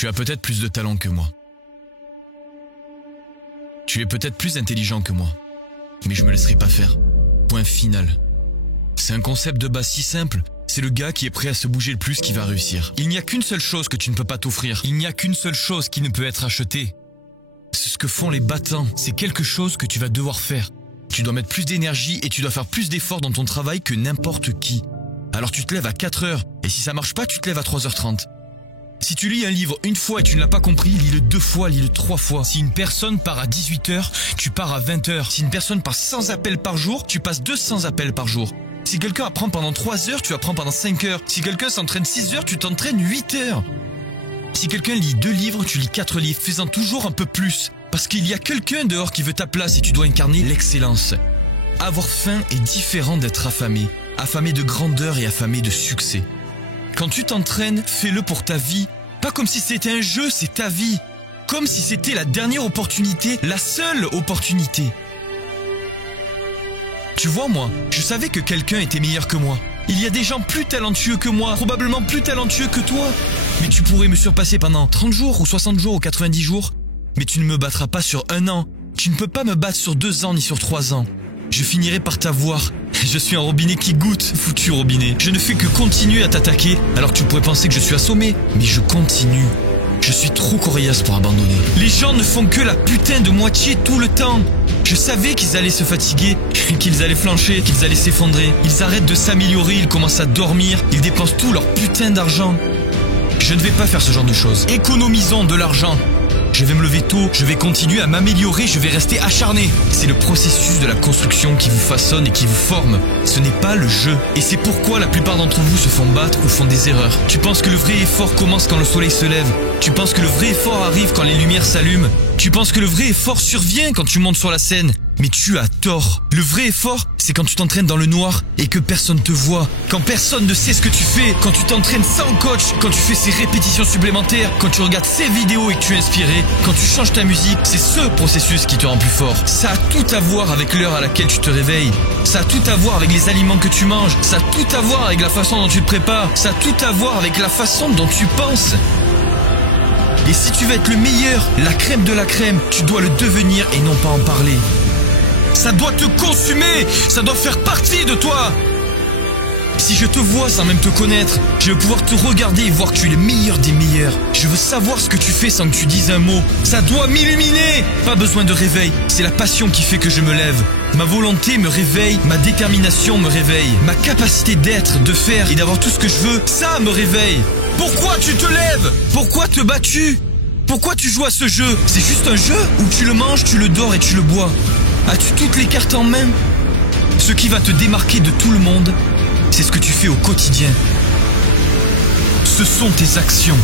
Tu as peut-être plus de talent que moi. Tu es peut-être plus intelligent que moi. Mais je me laisserai pas faire. Point final. C'est un concept de base si simple. C'est le gars qui est prêt à se bouger le plus qui va réussir. Il n'y a qu'une seule chose que tu ne peux pas t'offrir. Il n'y a qu'une seule chose qui ne peut être achetée. C'est ce que font les battants. C'est quelque chose que tu vas devoir faire. Tu dois mettre plus d'énergie et tu dois faire plus d'efforts dans ton travail que n'importe qui. Alors tu te lèves à 4 heures. Et si ça marche pas, tu te lèves à 3h30. Si tu lis un livre une fois et tu ne l'as pas compris, lis-le 2 fois, lis-le 3 fois. Si une personne part à 18h, tu pars à 20h. Si une personne passe 100 appels par jour, tu passes 200 appels par jour. Si quelqu'un apprend pendant 3 heures, tu apprends pendant 5 heures. Si quelqu'un s'entraîne 6 heures, tu t'entraînes 8 heures. Si quelqu'un lit 2 livres, tu lis 4 livres. Fais-en toujours un peu plus. Parce qu'il y a quelqu'un dehors qui veut ta place et tu dois incarner l'excellence. Avoir faim est différent d'être affamé. Affamé de grandeur et affamé de succès. Quand tu t'entraînes, fais-le pour ta vie. Pas comme si c'était un jeu, c'est ta vie. Comme si c'était la dernière opportunité, la seule opportunité. Tu vois, moi, je savais que quelqu'un était meilleur que moi. Il y a des gens plus talentueux que moi, probablement plus talentueux que toi. Mais tu pourrais me surpasser pendant 30 jours ou 60 jours ou 90 jours. Mais tu ne me battras pas sur 1 an. Tu ne peux pas me battre sur 2 ans ni sur 3 ans. Je finirai par t'avoir. Je suis un robinet qui goûte, foutu robinet. Je ne fais que continuer à t'attaquer, alors que tu pourrais penser que je suis assommé. Mais je continue. Je suis trop coriace pour abandonner. Les gens ne font que la putain de moitié tout le temps. Je savais qu'ils allaient se fatiguer, qu'ils allaient flancher, qu'ils allaient s'effondrer. Ils arrêtent de s'améliorer, ils commencent à dormir, ils dépensent tout leur putain d'argent. Je ne vais pas faire ce genre de choses. Économisons de l'argent. Je vais me lever tôt, je vais continuer à m'améliorer, je vais rester acharné. C'est le processus de la construction qui vous façonne et qui vous forme. Ce n'est pas le jeu. Et c'est pourquoi la plupart d'entre vous se font battre ou font des erreurs. Tu penses que le vrai effort commence quand le soleil se lève. Tu penses que le vrai effort arrive quand les lumières s'allument. Tu penses que le vrai effort survient quand tu montes sur la scène. Mais tu as tort. Le vrai effort, c'est quand tu t'entraînes dans le noir et que personne te voit. Quand personne ne sait ce que tu fais. Quand tu t'entraînes sans coach. Quand tu fais ces répétitions supplémentaires. Quand tu regardes ces vidéos et que tu es inspiré. Quand tu changes ta musique. C'est ce processus qui te rend plus fort. Ça a tout à voir avec l'heure à laquelle tu te réveilles. Ça a tout à voir avec les aliments que tu manges. Ça a tout à voir avec la façon dont tu te prépares. Ça a tout à voir avec la façon dont tu penses. Et si tu veux être le meilleur, la crème de la crème, tu dois le devenir et non pas en parler. Ça doit te consumer, ça doit faire partie de toi. Si je te vois sans même te connaître, je vais pouvoir te regarder et voir que tu es le meilleur des meilleurs. Je veux savoir ce que tu fais sans que tu dises un mot. Ça doit m'illuminer. Pas besoin de réveil, c'est la passion qui fait que je me lève. Ma volonté me réveille, ma détermination me réveille. Ma capacité d'être, de faire et d'avoir tout ce que je veux, ça me réveille. Pourquoi tu te lèves? Pourquoi te bats-tu? Pourquoi tu joues à ce jeu? C'est juste un jeu où tu le manges, tu le dors et tu le bois. As-tu toutes les cartes en main? Ce qui va te démarquer de tout le monde, c'est ce que tu fais au quotidien. Ce sont tes actions.